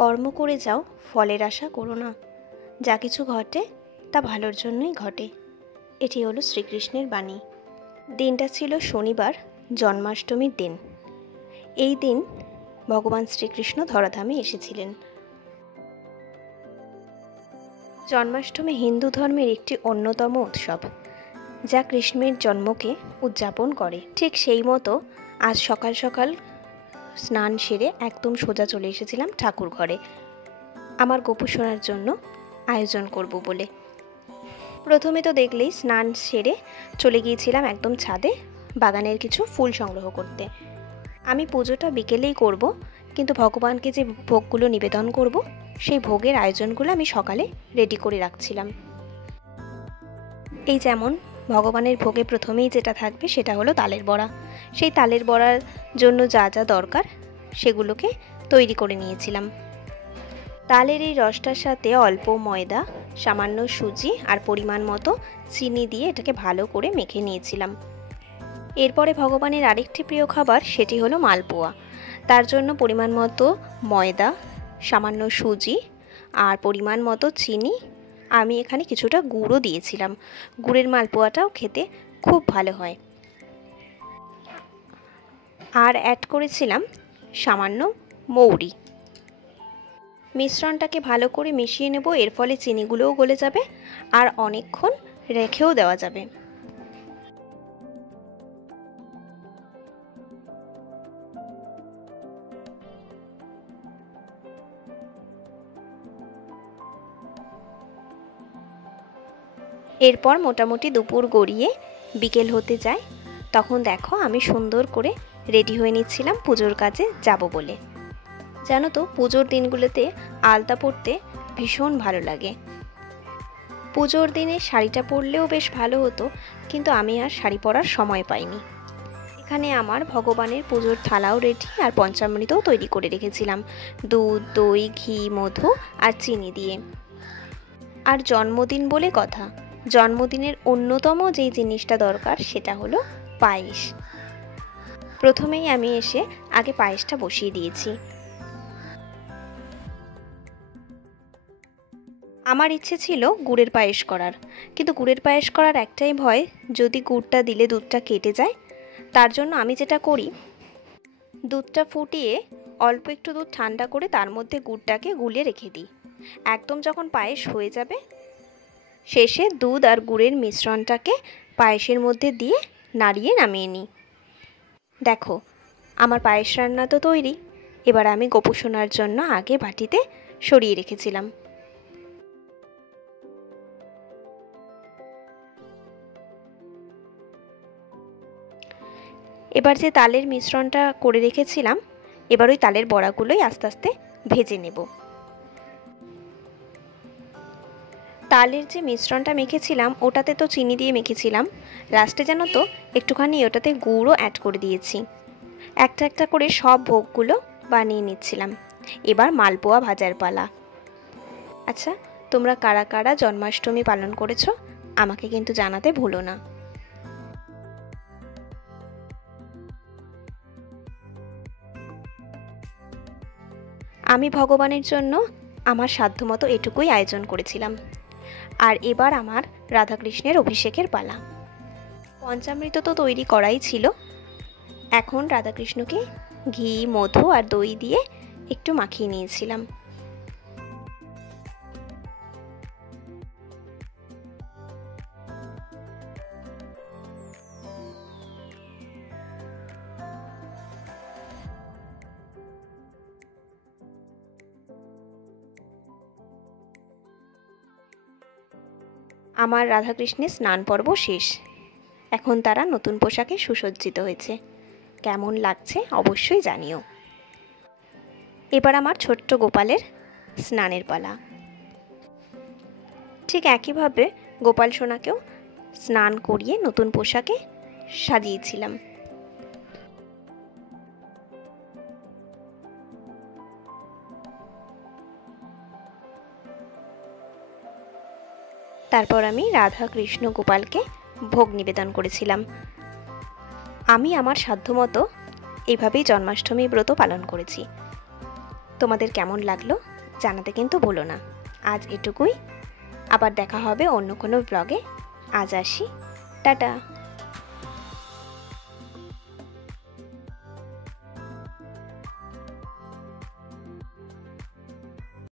কর্ম করে যাও, ফলের আশা করো না। যা কিছু ঘটে তা ভালোর জন্যই ঘটে। এটি হলো শ্রীকৃষ্ণের বাণী। দিনটা ছিল শনিবার, জন্মাষ্টমীর দিন। এই দিন ভগবান শ্রীকৃষ্ণ ধরাধামে এসেছিলেন। জন্মাষ্টমী হিন্দু ধর্মের একটি অন্যতম উৎসব, যা কৃষ্ণের জন্মকে উদযাপন করে। ঠিক সেই মতো আজ সকাল সকাল স্নান সেরে একদম সোজা চলে এসেছিলাম ঠাকুর ঘরে, আমার গোপু সোনার জন্য আয়োজন করব বলে। প্রথমে তো দেখলেই স্নান সেরে চলে গিয়েছিলাম একদম ছাদে বাগানের কিছু ফুল সংগ্রহ করতে। আমি পুজোটা বিকেলেই করব, কিন্তু ভগবানকে যে ভোগগুলো নিবেদন করব সেই ভোগের আয়োজনগুলো আমি সকালে রেডি করে রাখছিলাম। এই যেমন ভগবানের ভোগে প্রথমেই যেটা থাকবে সেটা হলো তালের বড়া। সেই তালের বড়ার জন্য যা যা দরকার সেগুলোকে তৈরি করে নিয়েছিলাম। তালের এই রসটার সাথে অল্প ময়দা, সামান্য সুজি আর পরিমাণ মতো চিনি দিয়ে এটাকে ভালো করে মেখে নিয়েছিলাম। এরপরে ভগবানের আরেকটি প্রিয় খাবার, সেটি হলো মালপোয়া। তার জন্য পরিমাণ মতো ময়দা, সামান্য সুজি আর পরিমাণ মতো চিনি, আমি এখানে কিছুটা গুড়ও দিয়েছিলাম। গুড়ের মালপোয়াটাও খেতে খুব ভালো হয়। আর অ্যাড করেছিলাম সামান্য মৌরি। মিশ্রণটাকে ভালো করে মিশিয়ে নেব, এর ফলে চিনিগুলোও গলে যাবে আর অনেকক্ষণ রেখেও দেওয়া যাবে। এরপর মোটামুটি দুপুর গড়িয়ে বিকেল হতে যায়, তখন দেখো আমি সুন্দর করে রেডি হয়ে নিচ্ছিলাম পুজোর কাজে যাব বলে। জানো তো, পুজোর দিনগুলোতে আলতা পরতে ভীষণ ভালো লাগে। পুজোর দিনে শাড়িটা পরলেও বেশ ভালো হতো, কিন্তু আমি আর শাড়ি পরার সময় পাইনি। এখানে আমার ভগবানের পুজোর থালাও রেডি আর পঞ্চামৃতও তৈরি করে রেখেছিলাম, দুধ, দই, ঘি, মধু আর চিনি দিয়ে। আর জন্মদিন বলে কথা, জন্মদিনের অন্যতম যেই জিনিসটা দরকার সেটা হলো পায়েস। প্রথমেই আমি এসে আগে পায়েসটা বসিয়ে দিয়েছি। আমার ইচ্ছে ছিল গুড়ের পায়েস করার, কিন্তু গুড়ের পায়েস করার একটাই ভয়, যদি গুড়টা দিলে দুধটা কেটে যায়। তার জন্য আমি যেটা করি, দুধটা ফুটিয়ে অল্প একটু দুধ ঠান্ডা করে তার মধ্যে গুড়টাকে গুলে রেখে দিই। একদম যখন পায়েস হয়ে যাবে, শেষে দুধ আর গুড়ের মিশ্রণটাকে পায়েসের মধ্যে দিয়ে নাড়িয়ে নামিয়ে নিই। দেখো, আমার পায়েস রান্না তো তৈরি। এবার আমি গোপু সোনার জন্য আগে বাটিতে সরিয়ে রেখেছিলাম। এবার যে তালের মিশ্রণটা করে রেখেছিলাম, এবার ওই তালের বড়াগুলোই আস্তে আস্তে ভেজে নেব। তালের যে মিশ্রণটা মেখেছিলাম ওটাতে তো চিনি দিয়ে মেখেছিলাম, লাস্টে জানো তো একটুখানি ওটাতে গুড়ও অ্যাড করে দিয়েছি। একটা একটা করে সব ভোগগুলো বানিয়ে নিচ্ছিলাম। এবার মালপোয়া ভাজার পালা। আচ্ছা, তোমরা কারা কারা জন্মাষ্টমী পালন করেছো আমাকে কিন্তু জানাতে ভুলো না। আমি ভগবানের জন্য আমার সাধ্যমতো এটুকুই আয়োজন করেছিলাম। আর এবার আমার রাধাকৃষ্ণের অভিষেকের পালা। পঞ্চামৃত তো তৈরি করাই ছিল, এখন রাধাকৃষ্ণকে ঘি, মধু আর দই দিয়ে একটু মাখিয়ে নিয়েছিলাম। আমার রাধাকৃষ্ণের স্নান পর্ব শেষ। এখন তারা নতুন পোশাকে সুসজ্জিত হয়েছে। কেমন লাগছে অবশ্যই জানিও। এবার আমার ছোট্ট গোপালের স্নানের পালা। ঠিক একইভাবে গোপাল সোনাকেও স্নান করিয়ে নতুন পোশাকে সাজিয়েছিলাম। তারপর আমি রাধা, কৃষ্ণ, গোপালকে ভোগ নিবেদন করেছিলাম। আমি আমার সাধ্যমতো এইভাবেই জন্মাষ্টমী ব্রত পালন করেছি। তোমাদের কেমন লাগলো জানাতে কিন্তু ভুলো না। আজ এটুকুই, আবার দেখা হবে অন্য কোনো ব্লগে। আজ আসি, টাটা।